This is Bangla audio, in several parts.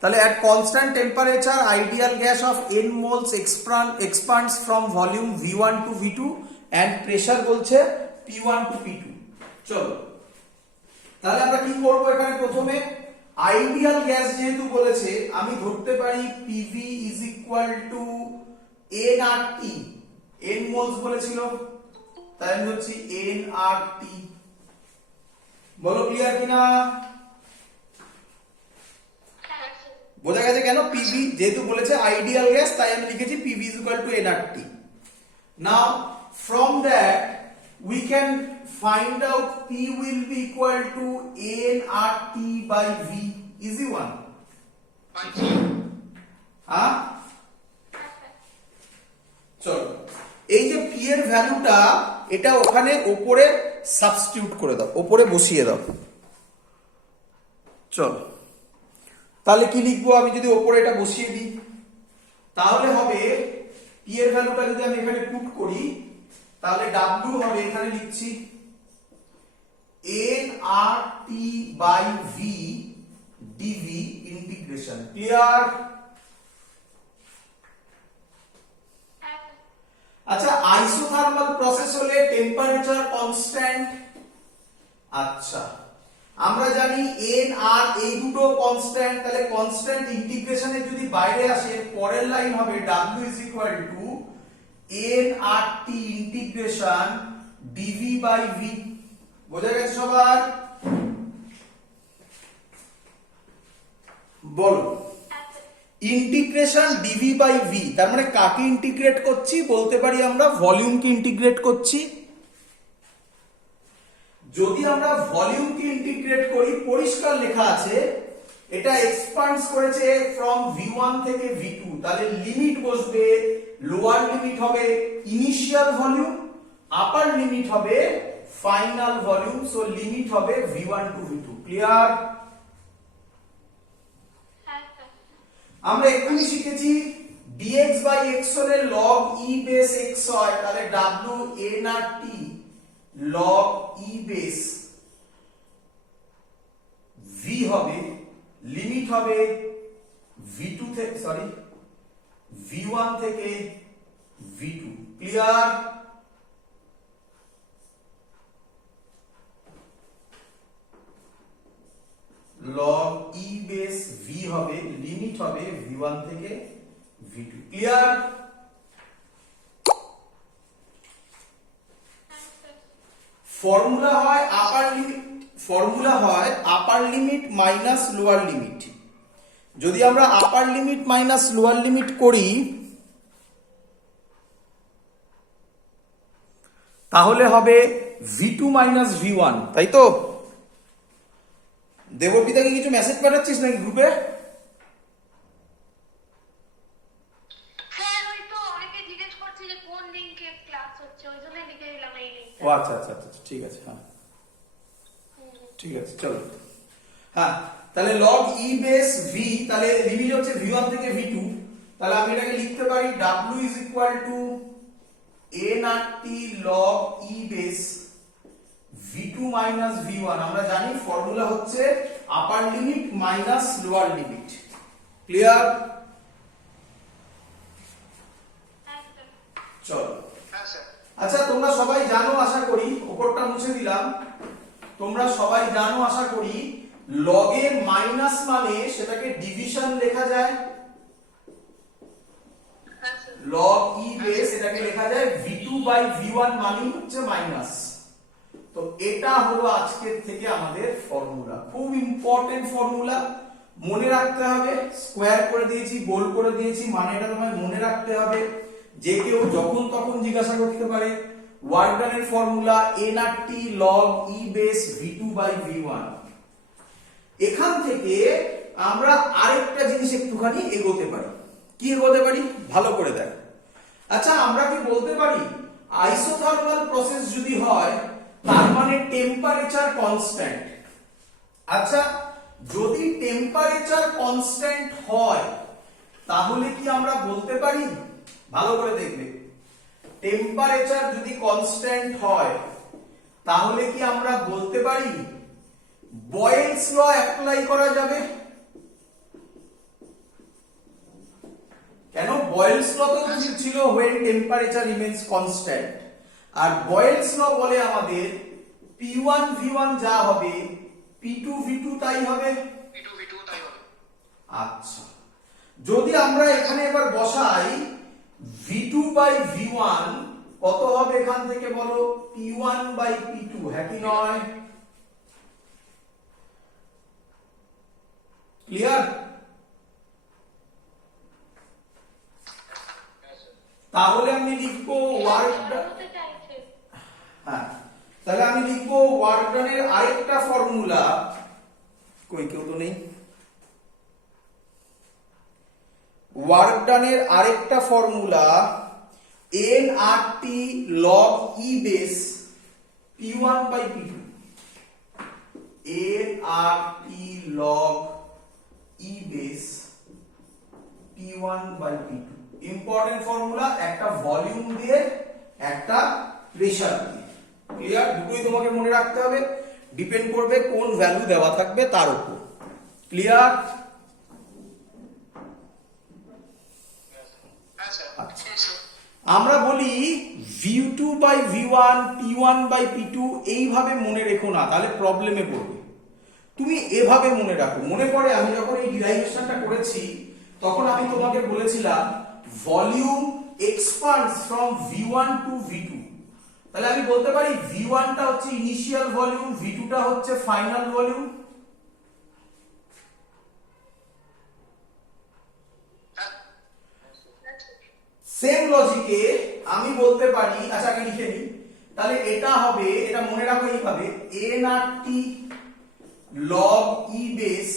তাহলে at constant temperature ideal gas of n moles expands from volume v1 to v2 and pressure বলছে p1 to p2। চলো তাহলে আমরা কি করব, এখানে প্রথমে আইডিয়াল গ্যাস যেহেতু বলেছে আমি ধরতে পারি pv is equal to nRT, n moles বলেছিল তাই আমি হচ্ছে nRT। বলো ক্লিয়ার কিনা? বোঝা গেছে কেন? pv যেহেতু বলেছে আইডিয়াল গ্যাস তাই আমি লিখেছি pv is equal to nRT। now from that we can find out p will be equal to nRT by v, easy one। হ্যাঁ চলো এই যে p এর ভ্যালুটা এটা ওখানে উপরে সাবস্টিটিউট করে দাও, উপরে বসিয়ে দাও। চলো তাহলে কি লিখবো, আমি যদি উপরে এটা বসিয়ে দিই তাহলে হবে p এর ভ্যালুটা যদি আমি এখানে পুট করি তাহলে w হবে, এখানে লিখছি nRT by v dv integration. Clear? আচ্ছা আইসোথার্মাল প্রসেস হলে টেম্পারেচার কনস্ট্যান্ট। আচ্ছা আমরা জানি n আর এই দুটো কনস্ট্যান্ট, তাহলে কনস্ট্যান্ট ইন্টিগ্রেশনে যদি বাইরে আসে পরের লাইন হবে w is equal to nRT integration dv by v। বোঝা গেছে সবার? বলো ইন্টিগ্রেশন dv by v তার মানে কাকে ইন্টিগ্রেট করছি? বলতে পারি আমরা ভলিউমকে ইন্টিগ্রেট করছি। যদি আমরা ভলিউমকে ইন্টিগ্রেট করি পরিষ্কার লেখা আছে এটা এক্সপ্যান্ডস করেছে ফ্রম v1 থেকে v2, তাহলে লিমিট বসবে, লোয়ার লিমিট হবে ইনিশিয়াল ভলিউম, আপার লিমিট হবে ফাইনাল ভলিউম, সো লিমিট হবে v1 টু v2। ক্লিয়ার? আমরা এক্ষুনি শিখেছি dx by x হলে log e base x হয়, তাহলে w nRT log e base v হবে, লিমিট হবে v2 থেকে v1 থেকে v2। Clear? log e base v হবে, লিমিট হবে v1 থেকে v2। ক্লিয়ার? ফর্মুলা হয় আপার লিমিট মাইনাস লোয়ার লিমিট। যদি আমরা আপার লিমিট মাইনাস লোয়ার লিমিট করি তাহলে হবে v2 মাইনাস v1, তাই তো? দেবপিতাকে কিছু মেসেজ পাঠাচ্ছিস নাকি গ্রুপে? ও আচ্ছা আচ্ছা আচ্ছা ঠিক আছে, হ্যাঁ ঠিক আছে চলো। হ্যাঁ তাহলে log e base v, তাহলে লিমিট হচ্ছে v1 থেকে v2, তাহলে আমি এটাকে লিখতে পারি w is equal to nRT log e base v2 minus v1। আমরা জানি ফর্মুলা হচ্ছে আপার limit minus lower limit. Clear? চলো আচ্ছা তোমরা সবাই জানো আশা করি, উপরটা মুছে দিলাম, তোমরা সবাই জানো আশা করি লগ এ মাইনাস মানে সেটাকে ডিভিশন লেখা যায়, log e base এটাকে লেখা যায় v2 by v1 মানে হচ্ছে মাইনাস। তো এটা হলো আজকের থেকে আমাদের ফর্মুলা, খুব ইম্পর্টেন্ট ফর্মুলা, মনে রাখতে হবে। স্কোয়ার করে দিয়েছি, বোল্ড করে দিয়েছি, মানে এটা তোমায় মনে রাখতে হবে। যে কেউ যখন তখন জিজ্ঞাসা করতে পারে ওয়ার্ক ডানের formula nRT log e base v2 by v1। এখান থেকে আমরা আরেকটা জিনিস একটুখানি এগোতে পারি। কি এগোতে পারি ভালো করে দেখ। আচ্ছা আমরা কি বলতে পারি আইসোথার্মাল প্রসেস যদি হয় তার মানে টেম্পারেচার কনস্ট্যান্ট। আচ্ছা যদি টেম্পারেচার কনস্ট্যান্ট হয় তাহলে কি আমরা বলতে পারি, ভালো করে দেখবে, টেম্পারেচার যদি কনস্ট্যান্ট হয় তাহলে কি আমরা বলতে পারি বয়েলস ল অ্যাপ্লাই করা যাবে? বয়েলস ল তো ছিল when temperature remains constant, আর বয়েলস ল বলে আমাদের P1 V1 যা হবে P2 V2 তাই হবে। আচ্ছা, যদি আমরা এখানে এবার বসাই V2 বাই V1 কত হবে এখান থেকে বলো? P1 বাই P2, হ্যাঁ কি নয়? ক্লিয়ার? তাহলে আমি লিখবো ওয়ার্ক, হ্যাঁ তাহলে আমি লিখবো ওয়ার্ক ডানের আরেকটা ফর্মুলা, কই কেউ তো নেই, ওয়ার্ক ডানের আরেকটা formula nRT log E base P1 by P2, nRT log E base P1 by P2, important formula, একটা ভলিউম দিয়ে একটা প্রেসার দিয়ে। ক্লিয়ার? দুটোই তোমাকে মনে রাখতে হবে, ডিপেন্ড করবে কোন ভ্যালু দেওয়া থাকবে তার উপর। ক্লিয়ার? আমরা বলি V2 by V1 P1 by P2 এইভাবে মনে রেখো না, তাহলে প্রবলেমে পড়বে। তুমি এভাবে মনে রাখো। মনে পড়ে আমি যখন এই ডিরাইভেশনটা করেছি তখন আমি তোমাকে বলেছিলাম volume এক্সপান্ডস from V1 two V2, তাহলে আমি বলতে পারি V1 টা হচ্ছে ইনিশিয়াল ভলিউম, V2 টা হচ্ছে ফাইনাল ভলিউম। সেম লজিকে আমি বলতে পারি, আচ্ছা আগে লিখে নিই, তাহলে এটা হবে, এটা মনে রাখো এইভাবে nRT log E base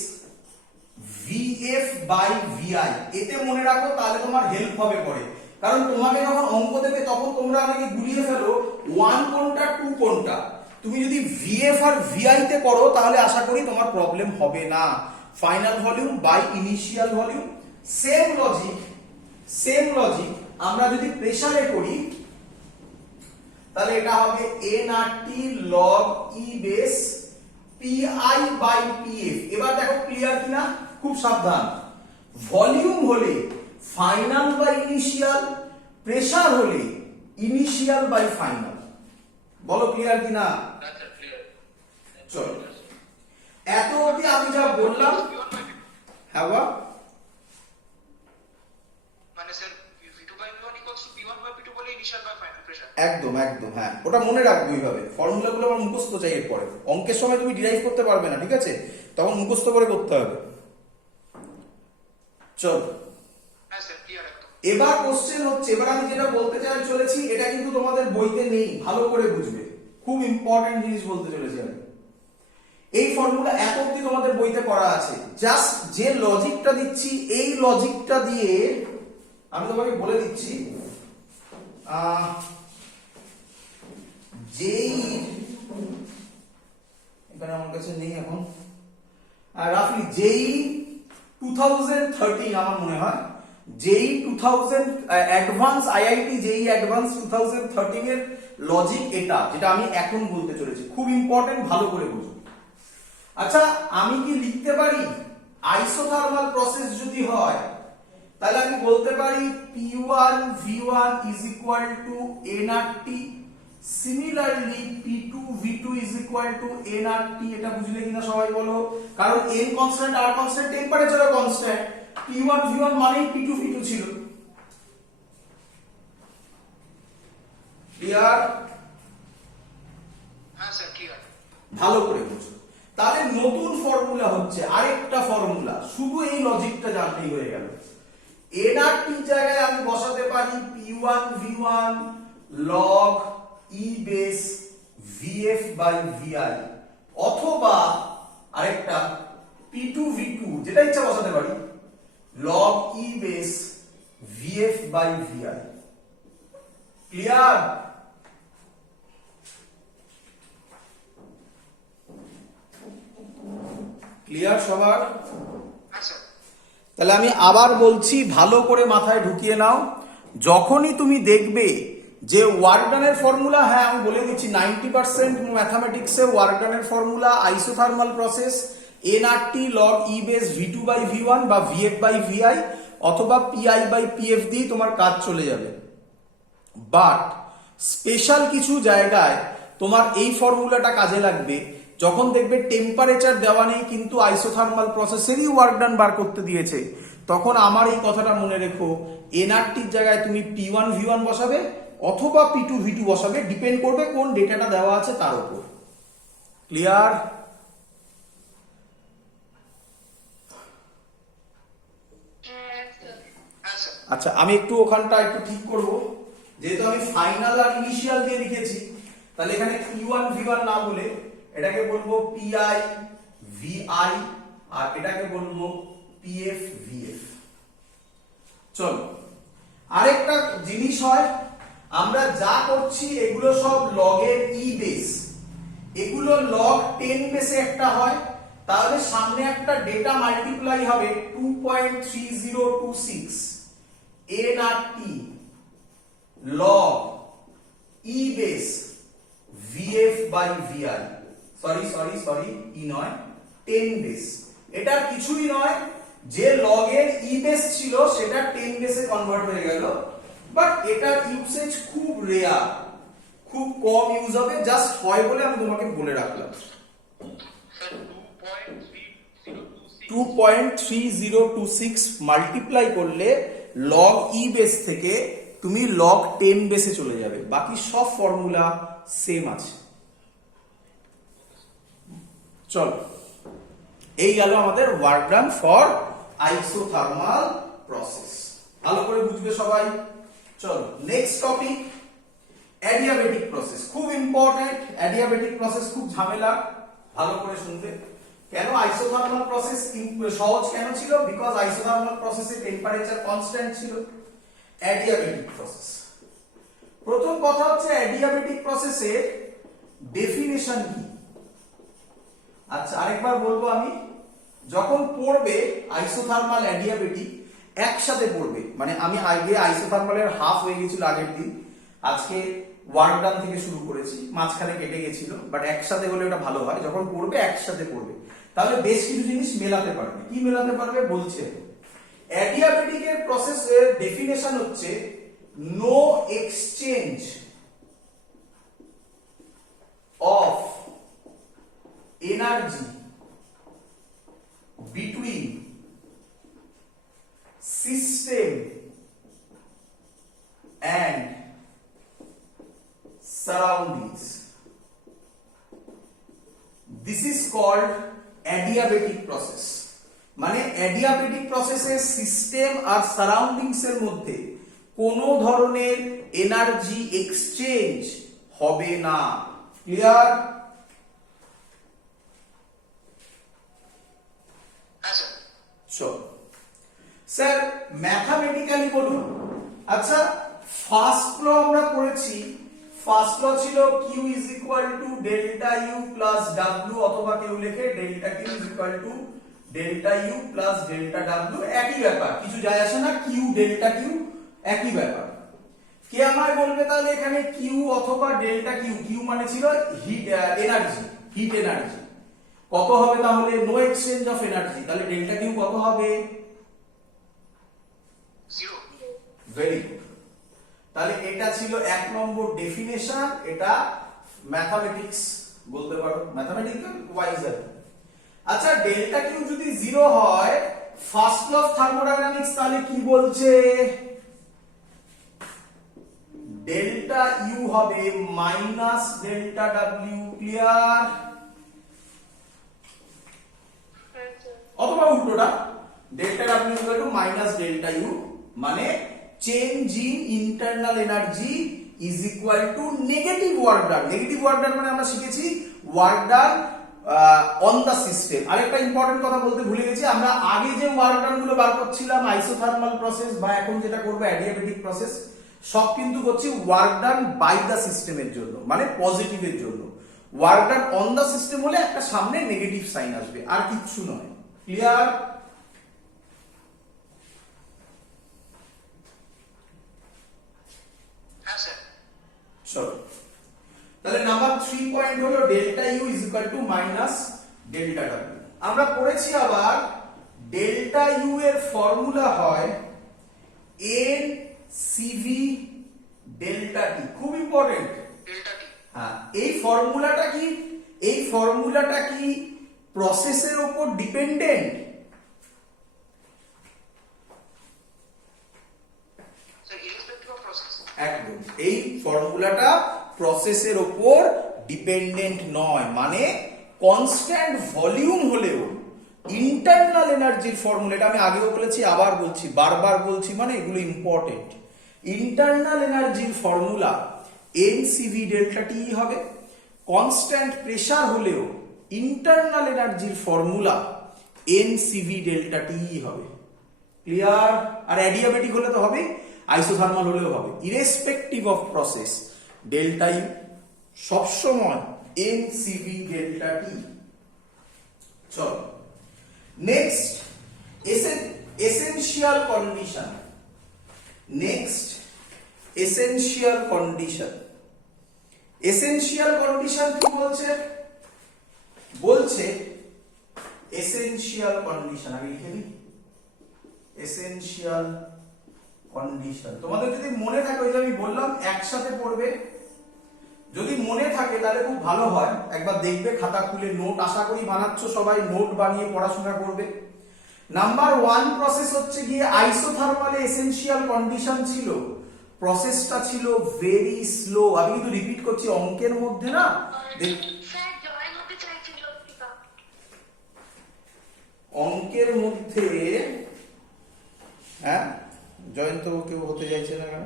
VF by VI, এতে মনে রাখো তাহলে তোমার হেল্প হবে পরে। কারণ তোমাকে যখন অঙ্ক দেবে তখন তোমরা আমাকে গুলিয়ে ফেলো 1 কোনটা 2 কোনটা, তুমি যদি VF আর VI তে করো তাহলে আশা করি তোমার প্রবলেম হবে না। Final volume by initial volume, same logic আমরা যদি প্রেসারে করি তাহলে এটা হবে nRT log E base PI by PF। এবার দেখো ক্লিয়ার কিনা, খুব সাবধান। ভলিউম হলে ফাইনাল বাই ইনিশিয়াল, প্রেসার হলে ইনিশিয়াল বাই ফাইনাল। বলো ক্লিয়ার কিনা? চলো, এত অবধি আমি যা বললাম, হ্যাঁ বা একদম একদম, হ্যাঁ ওটা মনে রাখবো। এইভাবে ফর্মুলাগুলো আমার মুখস্থ চাই, এরপরে অঙ্কের সময় তুমি ডিরাইভ করতে পারবে না, ঠিক আছে? তখন মুখস্থ করে করতে হবে। চল, এবার কোশ্চেন হচ্ছে, এবার আমি যেটা বলতে চাই চলেছি এটা কিন্তু তোমাদের বইতে নেই, ভালো করে বুঝবে, খুব ইম্পর্টেন্ট জিনিস বলতে চলেছি আমি। এই ফর্মুলা এত অবধি তোমাদের বইতে করা আছে, জাস্ট যে লজিকটা দিচ্ছি এই লজিকটা দিয়ে আমি তোমাকে বলে দিচ্ছি যেই, এখানে আমার কাছে নেই এখন, রাফলি যেই 2013 আমার মনে হয়, যেই 2000 অ্যাডভান্স আইআইটি যেই অ্যাডভান্স 2013 এর লজিক এটা, যেটা আমি এখন বলতে চলেছি, খুব ইম্পর্টেন্ট, ভালো করে বুঝো। আচ্ছা, আমি কি লিখতে পারি আইসোথার্মাল প্রসেস যদি হয় তাহলে আমি বলতে পারি P1 V1 is equal to nRT, similarly P2 V2 is equal to nRT। এটা বুঝলে কিনা সবাই বলো? কারণ n কনস্ট্যান্ট, r কনস্ট্যান্ট, টেম্পারেচারও কনস্ট্যান্ট, P1 V1 মানেই P2 V2 ছিল। ক্লিয়ার? হ্যাঁ স্যার ক্লিয়ার। ভালো করে বুঝো। তাহলে নতুন ফর্মুলা হচ্ছে আরেকটা ফর্মুলা, শুধু এই লজিকটা জানলেই হয়ে গেল। nRT জায়গায় আমি বসাতে পারি P1 V1 log E base VF by VI, অথবা আরেকটা P2 V2, যেটা ইচ্ছা বসাতে পারি log E base VF by VI। Clear? Clear সবার? তাহলে আমি আবার বলছি, ভালো করে মাথায় ঢুকিয়ে নাও। যখনই তুমি দেখবে যে ওয়ার্ক ডানের ফর্মুলা, হ্যাঁ আমি বলে দিচ্ছি 90% ম্যাথামেটিক্সে ওয়ার্ক ডানের formula isothermal process nRT log E base V2 by V1 বা VF by VI, অথবা পিআই বাই পিএফ দিয়ে তোমার কাজ চলে যাবে। বাট স্পেশাল কিছু জায়গায় তোমার এই ফর্মুলাটা কাজে লাগবে যখন দেখবে টেম্পারেচার দেওয়া নেই কিন্তু আইসোথার্মাল প্রসেসেরই ওয়ার্ক ডান বার করতে দিয়েছে, তখন আমার এই কথাটা মনে রেখো, এনআরটির জায়গায় তুমি P1 V1 বসাবে অথবা P2 V2 বসাবে, ডিপেন্ড করবে কোন ডেটাটা দেওয়া আছে তার উপর। ক্লিয়ার? আচ্ছা, আমি একটু ওখানটা একটু ঠিক করব, যেহেতু আমি ফাইনাল আর ইনিশিয়াল দিয়ে লিখেছি, তাহলে এখানে P1 V1 না বলে এটাকে বলবো PI VI আর এটাকে বলবো PF VF। চলো, আরেকটা জিনিস হয়, আমরা যা করছি এগুলো সব লগের ই বেস, এগুলো লগ 10 বেসে একটা হয়, তাহলে সামনে একটা ডেটা মাল্টিপ্লাই হবে 2.3026 NRT log E base VF by VI, sorry E নয়, 10 বেস। এটা কিছুই নয়, যে লগের ই বেস ছিল সেটা 10 বেসে কনভার্ট হয়ে গেল, বাট এটার ইউসেজ খুব রেয়ার, খুব কম ইউজ হবে, জাস্ট হয় বলে আমি তোমাকে বলে রাখলাম। 2.3026 মাল্টিপ্লাই করলে লগ ই বেস থেকে তুমি লগ 10 বেসে চলে যাবে, বাকি সব ফর্মুলা সেম আছে। চলো, এই গেল আমাদের work done for isothermal process. ভালো করে বুঝবে সবাই। চলো, নেক্সট টপিক, অ্যাডিয়াবেটিক প্রসেস। খুব ইম্পর্টেন্ট, অ্যাডিয়াবেটিক প্রসেস খুব ঝামেলা, ভালো করে শুনবে। কেন আইসোথার্মাল প্রসেস সহজ কেন ছিল? বিকজ আইসোথার্মাল প্রসেসে টেম্পারেচার কনস্ট্যান্ট ছিল। অ্যাডিয়াবেটিক প্রসেস, প্রথম কথা হচ্ছে অ্যাডিয়াবেটিক প্রসেসের ডেফিনেশন কি। আচ্ছা, আরেকবার বলবো আমি, যখন পড়বে আইসোথার্মাল অ্যাডিয়াবেটিক একসাথে পড়বে, মানে আমি আগে আইসোথার্মালের হাফ হয়ে গেছিল আগের দিন, আজকে ওয়ার্ক ডান থেকে শুরু করেছি, মাঝখানে কেটে গেছিল, বাট একসাথে হলে ওটা ভালো হয়। যখন পড়বে একসাথে পড়বে, তাহলে বেশ কিছু জিনিস মেলাতে পারবে। কি মেলাতে পারবে বলছে, অ্যাডিয়াবেটিক এর প্রসেসের ডেফিনেশন হচ্ছে no exchange of energy between system and surroundings. This is called adiabatic process. মানে adiabatic প্রসেসে সিস্টেম আর সারাউন্ডিংস এর মধ্যে কোনো ধরনের এনার্জি এক্সচেঞ্জ হবে না। ক্লিয়ার? স্যার ম্যাথামেটিক্যালি বলুন। আচ্ছা, ফার্স্ট ল আমরা পড়েছি, ফার্স্ট ল ছিল Q is equal to delta U plus W, অথবা কেউ লেখে delta Q is equal to delta U plus delta W, একই ব্যাপার, কিছু যায় আসে না, Q delta Q একই ব্যাপার। কে আমায় বলবে তাহলে এখানে Q অথবা delta Q, Q মানে ছিল হিট এনার্জি, হিট এনার্জি, কত হবে তাহলে? নো এক্সচেঞ্জ অফ এনার্জি, তাহলে delta Q কত হবে? 0। Very good. তাহলে এটা ছিল এক নম্বর ডেফিনেশন, এটা ম্যাথমেটিক্স বলতে পারো, ম্যাথমেটিক্যাল ওয়াইজ। আচ্ছা, ডেল্টা কিউ যদি 0 হয়, ফার্স্ট ল অফ থার্মোডাইনামিক্স তাহলে কি বলছে? ডেল্টা ইউ হবে মাইনাস ডেল্টা ডাব্লিউ। ক্লিয়ার? অথবা উল্টোটা, delta W equal to minus delta U, মানে change in internal energy is equal to negative work done. Negative work done মানে আমরা শিখেছি work done on the system. আরেকটা ইম্পর্টেন্ট কথা বলতে ভুলে গেছি, আমরা আগে যে ওয়ার্ক ডান গুলো বার করছিলাম আইসোথার্মাল প্রসেস বা এখন যেটা করবো অ্যাডিয়াবেটিক প্রসেস, সব কিন্তু করছি ওয়ার্ক ডান বাই দা সিস্টেমের জন্য, মানে পজিটিভের জন্য। Work done on the system হলে একটা সামনে নেগেটিভ সাইন আসবে, আর কিচ্ছু নয়। ক্লিয়ার? চলো, তাহলে নাম্বার 3 পয়েন্ট হলো delta U is equal to minus delta W. আমরা পড়েছি আবার ডেল্টা ইউ এর ফর্মুলা হয় এন সিভি ডেল্টা টি, খুব ইম্পর্টেন্ট। হ্যাঁ, এই ফর্মুলাটা কি, এই ফর্মুলাটা কি প্রসেসের উপর ডিপেন্ডেন্ট? একদম, এই ফর্মুলাটা প্রসেসের উপর ডিপেন্ডেন্ট নয়, মানে কনস্ট্যান্ট ভলিউম হলেও ইন্টারনাল এনার্জির ফর্মুলা, এটা আমি আগেও বলেছি আবার বলছি, বারবার বলছি, মানে এগুলো ইম্পর্টেন্ট। ইন্টারনাল এনার্জির ফর্মুলা এনসিভি ডেল্টা টি হবে। কনস্ট্যান্ট প্রেসার হলেও ইন্টারনাল এনার্জির ফর্মুলা এনসিভি ডেল্টা টি হবে। ক্লিয়ার? আর অ্যাডিয়াবেটিক হলে তো হবে, আইসোথার্মাল হলেও হবে, irrespective of process delta U সবসময় এনসিভি ডেল্টা টি। চলো next, essential condition. Next essential condition. Essential condition কি বলছে? বলছে এসেনশিয়াল কন্ডিশন, আমি লিখে দিই এসেনশিয়াল কন্ডিশন। তোমাদের যদি মনে থাকে, ওই যে আমি বললাম একসাথে পড়বে, যদি মনে থাকে তাহলে খুব ভালো হয়, একবার দেখবে খাতা খুলে, নোট আশা করি বানাচ্ছ সবাই, নোট বানিয়ে পড়াশোনা করবে। নাম্বার 1 প্রসেস হচ্ছে গিয়ে আইসোথার্মালে এসেনশিয়াল কন্ডিশন ছিল, প্রসেসটা ছিল ভেরি স্লো। আমি কিন্তু রিপিট করছি, অঙ্কের মধ্যে না অঙ্কের মধ্যে, হ্যাঁ জয়ন্ত কেউ হতে চাইছে না কেন?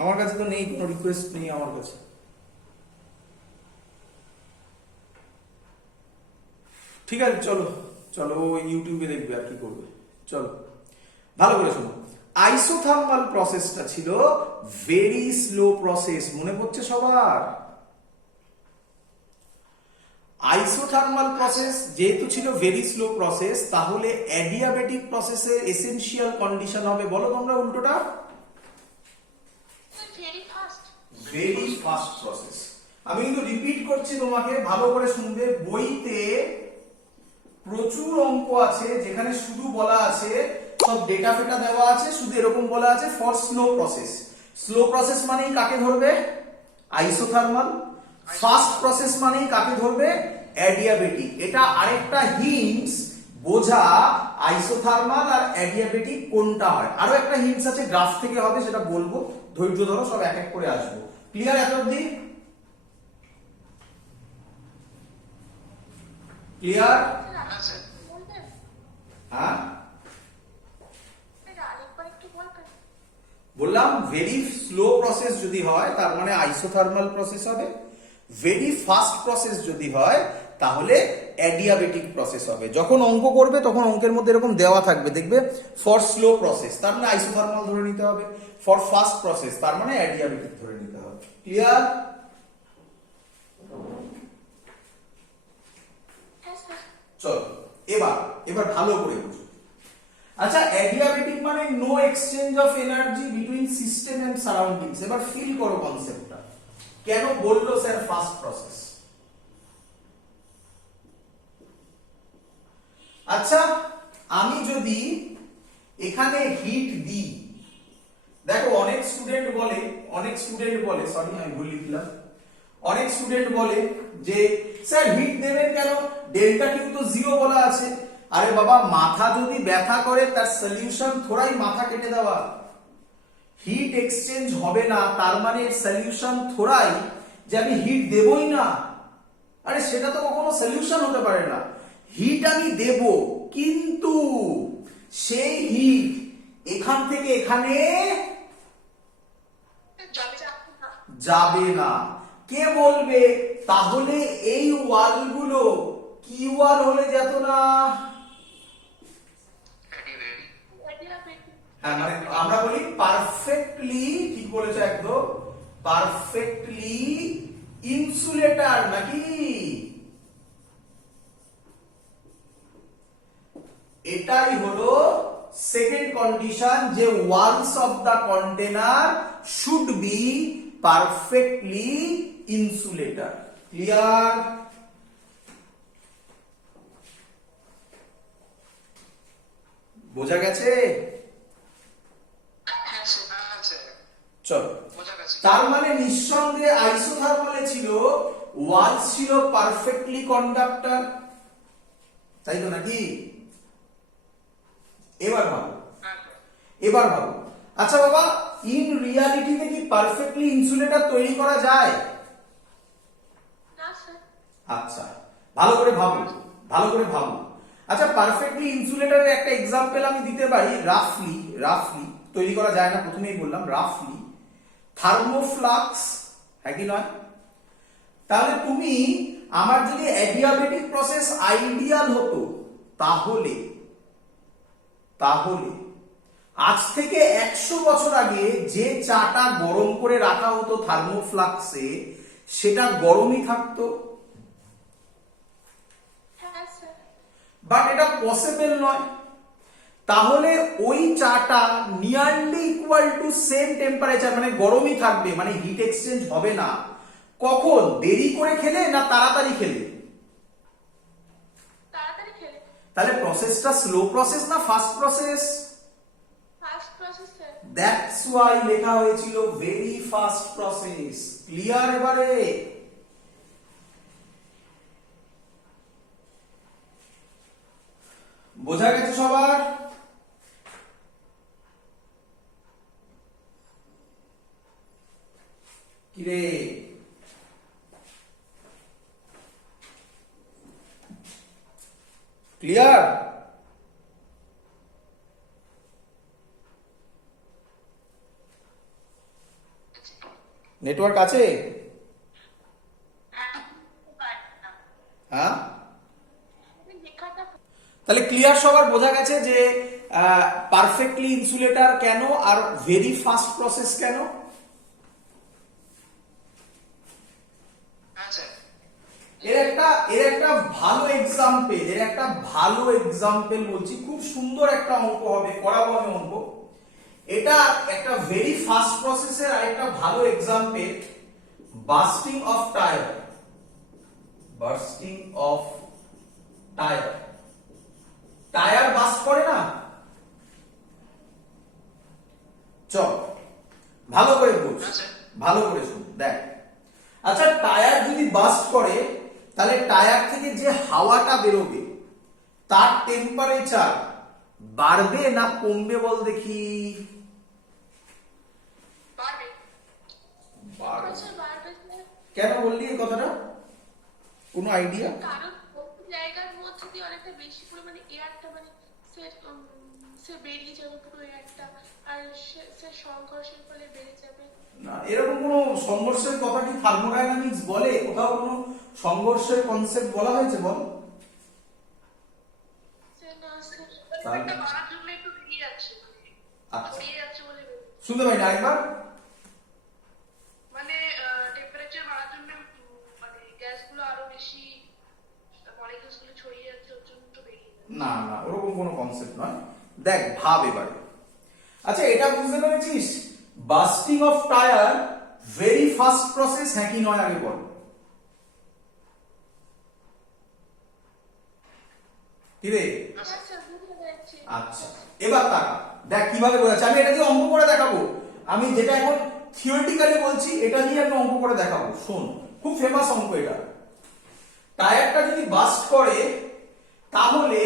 আমার কাছে তো নেই, কোনো রিকোয়েস্ট নেই আমার কাছে। ঠিক আছে, চলো চলো ইউটিউবে দেখবে আর কি করবে। চলো ভালো করে শোনো, আইসোথার্মাল প্রসেসটা ছিল ভেরি স্লো প্রসেস, মনে পড়ছে সবার? আইসোথার্মাল প্রসেস যেহেতু ছিল ভেরি স্লো প্রসেস, তাহলে অ্যাডিয়াবেটিক প্রসেসের এসেনশিয়াল কন্ডিশন হবে, বলো তোমরা উল্টোটা, ভেরি ফাস্ট প্রসেস। আমি কিন্তু রিপিট করছি, তোমাকে ভালো করে শুনবে, বইতে প্রচুর অঙ্ক আছে যেখানে শুধু বলা আছে, সব ডেটা ফেটা দেওয়া আছে, শুধু এরকম বলা আছে for slow process. Slow process মানেই কাকে ধরবে? আইসোথার্মাল। ফাস্ট প্রসেস মানেই কাকে ধরবে? অ্যাডিয়াবেটিক। এটা আরেকটা হিন্টস বোঝা আইসোথার্মাল আর অ্যাডিয়াবেটিক কোনটা হয়। আরো একটা হিন্টস আছে, গ্রাফ থেকে হবে, সেটা বলবো, ধৈর্য ধরো, সব এক এক করে আসবো। ক্লিয়ার এত অবধি? ক্লিয়ার? হ্যাঁ বললাম, ভেরি স্লো প্রসেস যদি হয় তার মানে আইসোথার্মাল প্রসেস হবে, ভেরি ফাস্ট প্রসেস যদি হয় তাহলে অ্যাডিয়াবেটিক প্রসেস হবে। যখন অঙ্ক করবে তখন অঙ্কের মধ্যে এরকম দেওয়া থাকবে, দেখবে ফর স্লো প্রসেস তার মানে আইসোথার্মাল ধরে নিতে হবে, ফর ফাস্ট প্রসেস তার মানে অ্যাডিয়াবেটিক ধরে নিতে হবে। ক্লিয়ার? চলো এবার ভালো করে বুঝো। আচ্ছা, অ্যাডিয়াবেটিক মানে no exchange of energy between system and surroundings. এবার ফিল করো কনসেপ্টটা, কেন বললো স্যার ফাস্ট প্রসেস? আচ্ছা, আমি যদি এখানে হিট দিই, দেখো অনেক স্টুডেন্ট বলে সরি আমি ভুল লিখলাম, অনেক স্টুডেন্ট বলে যে স্যার হিট দেবেন কেন, ডেল্টা কিউ তো 0 বলা আছে। আরে বাবা, মাথা যদি ব্যথা করে তার সলিউশন থোড়াই মাথা কেটে দেওয়া, হিট এক্সচেঞ্জ হবে না তার মানে সলিউশন থোড়াই যে আমি হিট দেবই না। আরে সেটা তো কখনো সলিউশন হতে পারে না। হিট আমি দেব, কিন্তু সেই হিট এখান থেকে এখানে যাবে না। কে বলবে? তাহলে এই ওয়ালগুলো কি ওয়াল হলে যেত না? হ্যাঁ, মানে আমরা বলি পারফেক্টলি, ঠিক বলেছো একদম, পারফেক্টলি ইনসুলেটর, নাকি? এটাই হলো সেকেন্ড কন্ডিশন যে walls of the container should be perfectly insulated. Clear? বোঝা গেছে? চলো, তার মানে নিঃসন্দেহে আইসোথার্মালে ছিল ওয়ালস ছিল পারফেক্টলি কন্ডাক্টর, তাই তো নাকি? এবার ভাবো, আচ্ছা বাবা, ইন রিয়ালিটিতে কি পারফেক্টলি ইনসুলেটর তৈরি করা যায়? আচ্ছা, ভালো করে ভাবো। আচ্ছা, পারফেক্টলি ইনসুলেটরের একটা এক্সাম্পল আমি দিতে পারি। রাফলি তৈরি করা যায় না, প্রথমেই বললাম রাফলি। থার্মোফ্লাক্স, হ্যাঁ কি নয়? তাহলে তুমি আমার যদি অ্যাডিয়াবেটিক প্রসেস আইডিয়াল হতো, তাহলে আজ থেকে 100 বছর আগে যে চাটা গরম করে রাখা হতো থার্মোফ্লাক্সে, সেটা গরমই থাকতো। বাট এটা পসিবল নয়। তাহলে ওই চাটা nearly equal to same temperature, মানে গরমই থাকবে, মানে হিট এক্সচেঞ্জ হবে না। কখন? দেরি করে খেলে না তাড়াতাড়ি খেলে? তাহলে প্রসেসটা স্লো প্রসেস না ফাস্ট প্রসেস? দ্যাটস ওয়াই লেখা হয়েছিল ভেরি ফাস্ট প্রসেস। ক্লিয়ার? এবারে বোঝা গেছে সবার? কিরে, ক্লিয়ার? নেটওয়ার্ক আছে? হ্যাঁ, তাহলে ক্লিয়ার সবার? বোঝা গেছে যে পারফেক্টলি ইনসুলেটর কেন আর ভেরি ফাস্ট প্রসেস কেন? এর একটা ভালো এক্সাম্পল বলছি, খুব সুন্দর একটা অঙ্ক হবে, করাবো আমি অঙ্ক। এটা একটা ভেরি ফাস্ট প্রসেসের আরেকটা ভালো example, bursting of tyre. Tyre burst করে না? চল ভালো করে শুন, দেখ। আচ্ছা, টায়ার যদি বাস্ট করে, তাহলে টায়ার থেকে যে হাওয়াটা বেরোবে তার টেম্পারেচার বাড়বে না কমবে বল দেখি? কেন বললি এই কথাটা? কোনো আইডিয়া? কারণ জায়গার মধ্যে দিয়ে অনেকটা বেশি পরিমাণে এয়ারটা মানে সে বেরিয়ে যাবে পুরো এয়ারটা, আর সে সংঘর্ষের ফলে বেড়ে যাবে না। এরকম কোনো সংঘর্ষের কথা কি থার্মোডাইনামিক্স বলে? কোথাও কোনো সংঘর্ষের কনসেপ্ট বলা হয়েছে বল? শুনতে পাই না, আরেকবার। মানে টেম্পারেচার বাড়ার জন্য মানে গ্যাসগুলো আরো বেশি মলিকিউলসগুলো ছড়িয়ে যাচ্ছে, ওর জন্য তো বেরিয়ে যাচ্ছে। না, ওরকম কোনো কনসেপ্ট নয়। দেখ, ভাব এবারে। আচ্ছা, এটা বুঝতে পেরেছিস? Busting of tyre very fast process, হ্যাঁ কি নয় আগে বল? কি রে? আচ্ছা, এবার তাকা, দেখ কিভাবে বোঝাচ্ছে। আমি এটা দিয়ে অঙ্ক করে দেখাবো। আমি যেটা এখন থিওরিটিক্যালি বলছি, এটা দিয়ে আমি অঙ্ক করে দেখাবো। শোন, খুব ফেমাস অঙ্ক এটা। টায়ারটা যদি বাস্ট করে, তাহলে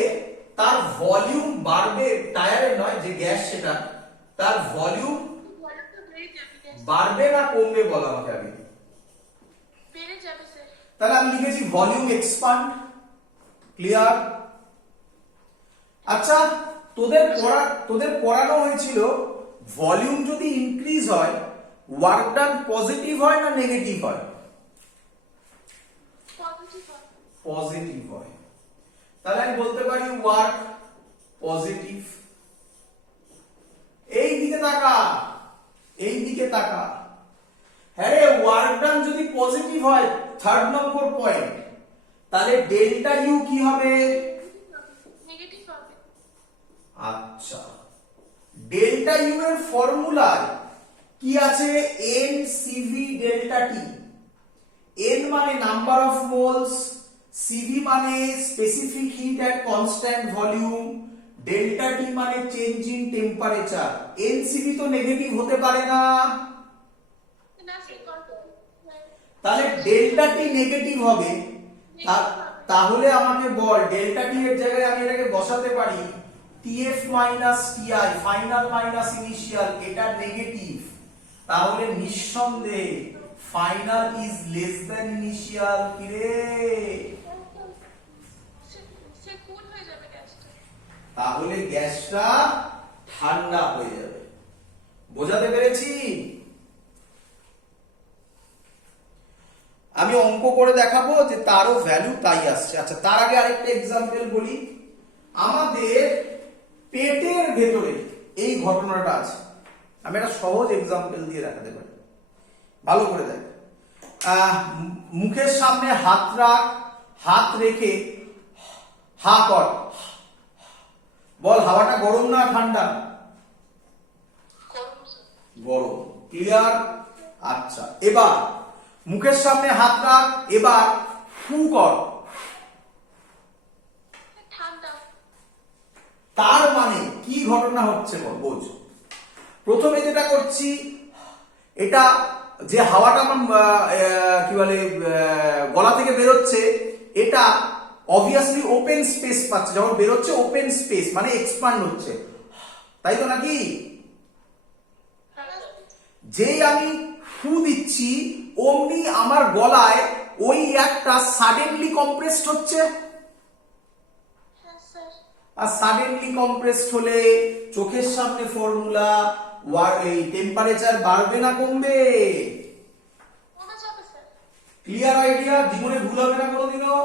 তার ভলিউম বাড়বে, টায়ারের নয়, যে গ্যাস সেটা, তার ভলিউম বাড়বে না কমবে বল আমাকে আগে? বেড়ে যাবে স্যার। তাহলে আমি লিখেছি ভলিউম এক্সপান্ড। ক্লিয়ার? আচ্ছা, তোদের পড়ানো হয়েছিল ভলিউম যদি ইনক্রিজ হয়, ওয়ার্ক ডান পজিটিভ হয় না নেগেটিভ হয়? পজিটিভ হয়। তাহলে আমি বলতে পারি ওয়ার্ক পজিটিভ। এই দিকে তাকা। হ্যাঁ রে, ওয়ার্ক ডান যদি পজিটিভ হয়, 3rd নম্বর পয়েন্ট, তাহলে ডেল্টা ইউ কি হবে? নেগেটিভ হবে। আচ্ছা, ডেল্টা ইউ এর ফর্মুলায় কি আছে? এন সিভি ডেল্টা টি। এন মানে নাম্বার অফ মোলস, সিভি মানে স্পেসিফিক হিট এট কনস্ট্যান্ট ভলিউম, ডেল্টা টি মানে change in temperature. N CV তো নেগেটিভ হতে পারে না, না স্যার তাহলে ডেল্টা টি নেগেটিভ হবে। তাহলে আমাকে বল ডেল্টা টি এর জায়গায় আমি এটাকে বসাতে পারি TF minus TI, final minus initial, এটা নেগেটিভ। তাহলে নিঃসন্দেহে final is less than initial. কি রে? সে কুল হয়ে যাবে গ্যাসটা। তাহলে গ্যাসটা ঠান্ডা হয়ে যাবে। বোঝাতে পেরেছি? আমি অঙ্ক করে দেখাবো যে তারও ভ্যালু তাই আসছে। আচ্ছা, তার আগে আরেকটা এক্সাম্পল বলি। আমাদের পেটের ভেতরে এই ঘটনাটা আছে, আমি একটা সহজ এক্সাম্পল দিয়ে দেখাতে পারি। ভালো করে দেখ। মুখের সামনে হাত রাখ, হাত রেখে হা কর। বল হাওয়াটা গরম না ঠান্ডা? গরম। ক্লিয়ার? আচ্ছা, এবার মুখের সামনে হাত রাখ, এবার ফু কর। ঠান্ডা। তার মানে কি ঘটনা হচ্ছে বল, বোঝ। প্রথমে যেটা করছি, এটা যে হাওয়াটা আমার কি বলে গলা থেকে বেরোচ্ছে, এটা অবভিয়াসলি ওপেন স্পেস পাচ্ছে। যখন বেরোচ্ছে ওপেন স্পেস মানে এক্সপান্ড হচ্ছে, তাই তো নাকি? যেই আমি ফু দিচ্ছি অমনি আমার গলায় ওই একটা সাডেনলি কম্প্রেসড হচ্ছে। হ্যাঁ স্যার। আর সাডেনলি কম্প্রেসড হলে চোখের সামনে ফর্মুলা, এই টেম্পারেচার বাড়বে না কমবে? কমে যাবে স্যার। Clear idea? জীবনে ভুল হবে না কোনোদিনও।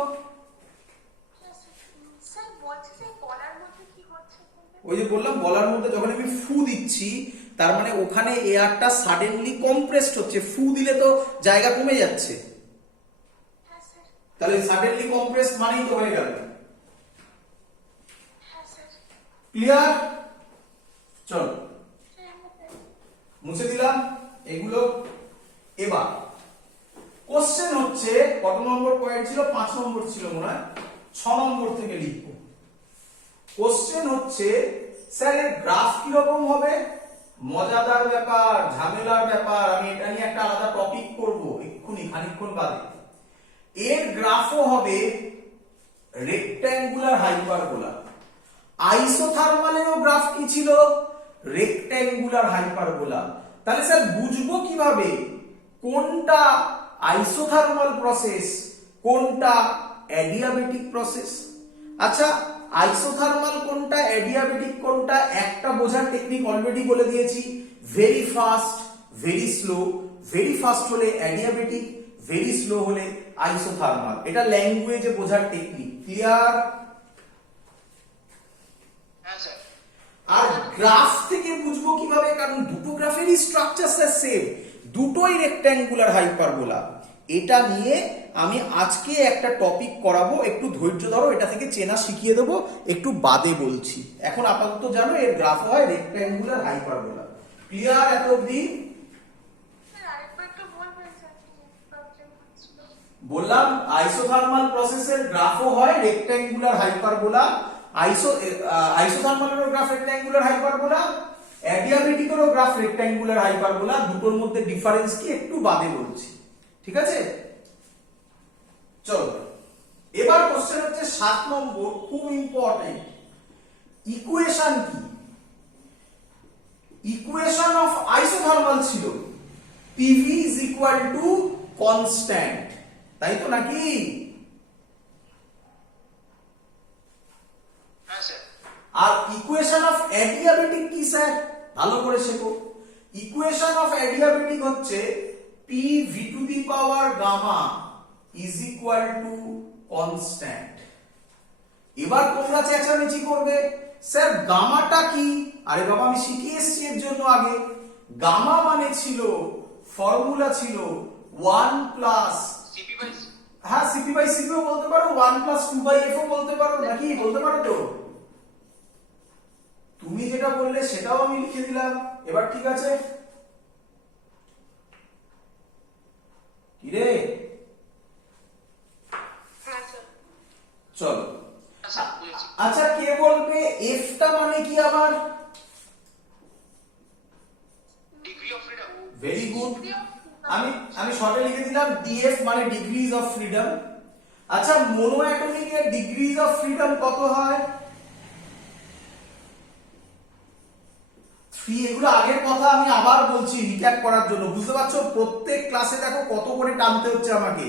স্যার বলছি যে গলার মধ্যে কি হচ্ছে? ওই যে বললাম গলার মধ্যে যখন আমি ফু দিচ্ছি, তার মানে ওখানে এয়ারটা সাডেনলি কম্প্রেসড হচ্ছে। ফু দিলে তো জায়গা কমে যাচ্ছে, হ্যাঁ স্যার। তাহলে সাডেনলি কম্প্রেসড মানেই তো হয়ে গেল। হ্যাঁ স্যার। ক্লিয়ার? চল মুছে দিলাম এগুলো। এবার কোশ্চেন হচ্ছে, কত নম্বর পয়েন্ট ছিল? 5 নম্বর ছিল মনে হয়, 6 নম্বর থেকে লিখবো। কোশ্চেন হচ্ছে স্যার এর গ্রাফ কি রকম হবে? মজাদার ব্যাপার, ঝামেলার ব্যাপার। আমি এটা নিয়ে একটা আলাদা টপিক করব এক্ষুনি, খানিকক্ষণ বাদে। এর গ্রাফও হবে রেক্ট্যাঙ্গুলার হাইপারবোলা। আইসোথার্মালেরও গ্রাফ কি ছিল? Rectangular hyperbola. তাহলে স্যার বুঝবো কিভাবে কোনটা আইসোথার্মাল প্রসেস, কোনটা অ্যাডিয়াবেটিক প্রসেস? আচ্ছা, আইসোথার্মাল কোনটা, অ্যাডিয়াবেটিক কোনটা, একটা বোঝার টেকনিক অলরেডি বলে দিয়েছি। Very fast, very slow. Very fast হলে অ্যাডিয়াবেটিক, ভেরি স্লো হলে আইসোথার্মাল। এটা ল্যাঙ্গুয়েজে বোঝার টেকনিক। ক্লিয়ার? আর গ্রাফ থেকে বুঝবো কিভাবে? কারণ দুটো গ্রাফেরই স্ট্রাকচার সেম, দুটোই রেক্ট্যাঙ্গুলার হাইপারবোলা। এটা নিয়ে আমি আজকে একটা টপিক করাবো, একটু ধৈর্য ধরো, এটা থেকে চেনা শিখিয়ে দেবো, একটু বাদে বলছি। এখন আপাতত জানো এর গ্রাফ হয় রেক্ট্যাঙ্গুলার হাইপারবোলা। ক্লিয়ার এত অবধি? স্যার আরেকবার একটু বলবেন স্যার, কি প্রবলেম হচ্ছিল? বললাম আইসোথার্মাল প্রসেসের গ্রাফও হয় রেক্ট্যাঙ্গুলার হাইপারবোলা। আইসোথার্মালেরও গ্রাফ রেক্ট্যাঙ্গুলার হাইপারবোলা, অ্যাডিয়াবেটিকেরও গ্রাফ রেক্ট্যাঙ্গুলার হাইপারবোলা। দুটোর মধ্যে ডিফারেন্স কি একটু বাদে বলছি, ঠিক আছে? চলো এবার কোশ্চেন হচ্ছে 7 নম্বর, খুব ইম্পর্টেন্ট। ইকুয়েশন কি? ইকুয়েশন অফ আইসোথার্মাল ছিল PV is equal to constant, তাই তো নাকি? আর ইকুয়েশন অফ অ্যাডিয়াবেটিক কি স্যার? ভালো করে শেখো। ইকুয়েশন অফ অ্যাডিয়াবেটিক হচ্ছে PV to the power gamma is equal to constant. এবার তোমরা চেঁচামেচি করবে, স্যার গামাটা কি? আরে বাবা আমি শিখিয়ে এসেছি এর জন্য আগে। গামা মানে ছিল, ফর্মুলা ছিল 1 প্লাস সিপি বাই, হ্যাঁ সিপি বাই সিপিও বলতে পারো, 1 প্লাস 2 বাই এফ ও বলতে পারো, নাকি বলতে পারো তো? তুমি যেটা বললে সেটাও আমি লিখে দিলাম। এবার ঠিক আছে কি রে? হ্যাঁ স্যার। চলো আচ্ছা কে বলবে এফটা মানে কি আবার? Degree of freedom. Very good. আমি শর্টে লিখে দিলাম ডিএফ মানে ডিগ্রিজ অফ ফ্রিডম। আচ্ছা মোনোঅ্যাটমিকের ডিগ্রিজ অফ ফ্রিডম কত হয়? 3। এগুলো আগের কথা আমি আবার বলছি রিক্যাপ করার জন্য, বুঝতে পারছো? প্রত্যেক ক্লাসে দেখো কত করে টানতে হচ্ছে আমাকে।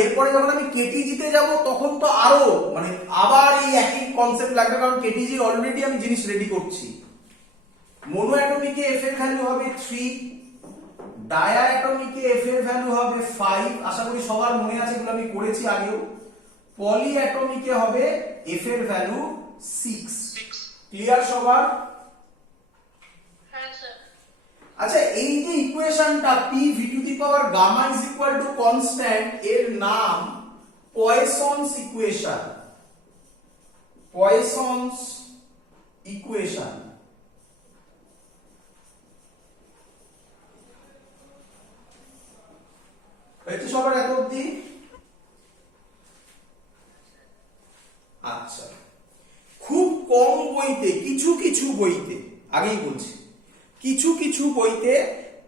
এরপরে যখন আমি কেটিজিতে যাব তখন তো আরো মানে আবার এই একই কনসেপ্ট লাগবে, কারণ কেটিজি অলরেডি আমি জিনিস রেডি করছি। মোনোঅ্যাটমিকে এফ এর ভ্যালু হবে 3, ডায়াঅ্যাটমিকে এফ এর ভ্যালু হবে 5। আশা করি সবার মনে আছে, এগুলো আমি করেছি আগেও। পলিঅ্যাটমিকে হবে এফ এর ভ্যালু 6। ক্লিয়ার সবার? হ্যাঁ স্যার। আচ্ছা এই যে ইকুয়েশনটা p v to the power gamma is equal to constant, এর নাম পয়সনস ইকুয়েশন। পয়সনস ইকুয়েশন। হয়েছে সবার এত অবধি? আচ্ছা খুব কম বইতে, কিছু কিছু বইতে, আগেই বলছি, কিছু কিছু বইতে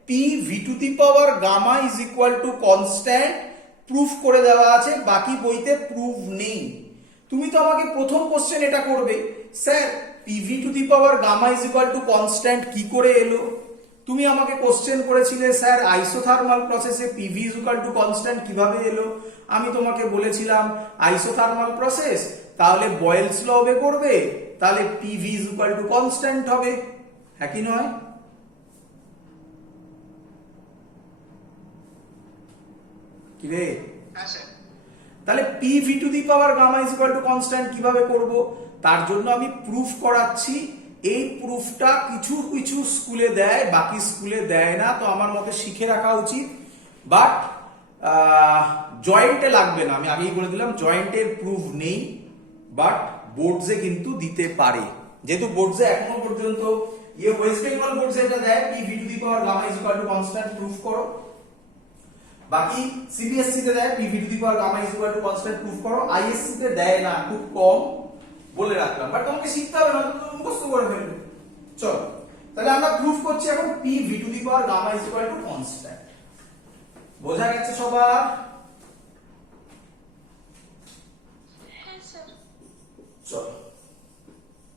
P V to the power gamma is equal to constant proof করে দেওয়া আছে, বাকি বইতে প্রুফ নেই। তুমি তো আমাকে প্রথম কোশ্চেন এটা করবে, sir P V to the power gamma is equal to constant কি করে এলো? তুমি আমাকে কোশ্চেন করেছিলে স্যার আইসোথার্মাল প্রসেসে PV is equal to constant কিভাবে এলো? আমি তোমাকে বলেছিলাম আইসোথার্মাল প্রসেস, তাহলে বয়েলস ল ওবে করবে, তাহলে PV is equal to constant হবে। হ্যাঁ কি নয়? কি রে? হ্যাঁ স্যার। তাহলে PV to the power gamma is equal to constant কিভাবে করব? তার জন্য আমি প্রুফ করাচ্ছি। এই প্রুফটা কিছু কিছু স্কুলে দেয়, বাকি স্কুলে দেয় না, তো আমার মতে শিখে রাখা উচিত। বাট জয়েন্টে লাগবে না, আমি আগেই বলে দিলাম জয়েন্টের প্রুফ নেই, বাট বোর্ডসে কিন্তু দিতে পারে। যেহেতু বোর্ডসে এখনো পর্যন্ত ওয়েস্ট বেঙ্গল বোর্ডসে এটা দেয় PV to the power gamma is equal to constant proof করো, বাকি সিবিএসসি তে দেয় PV to the power gamma is equal to constant proof করো, আইএসসি তে দেয় না, খুব কম, বলে রাখলাম। বাট তোমাকে শিখতে হবে না, তুমি মুখস্থ করে ফেলবে। চলো তাহলে আমরা প্রুফ করছি এখন PV to the power gamma is equal to constant. বোঝা গেছে সবার? হ্যাঁ স্যার। চলো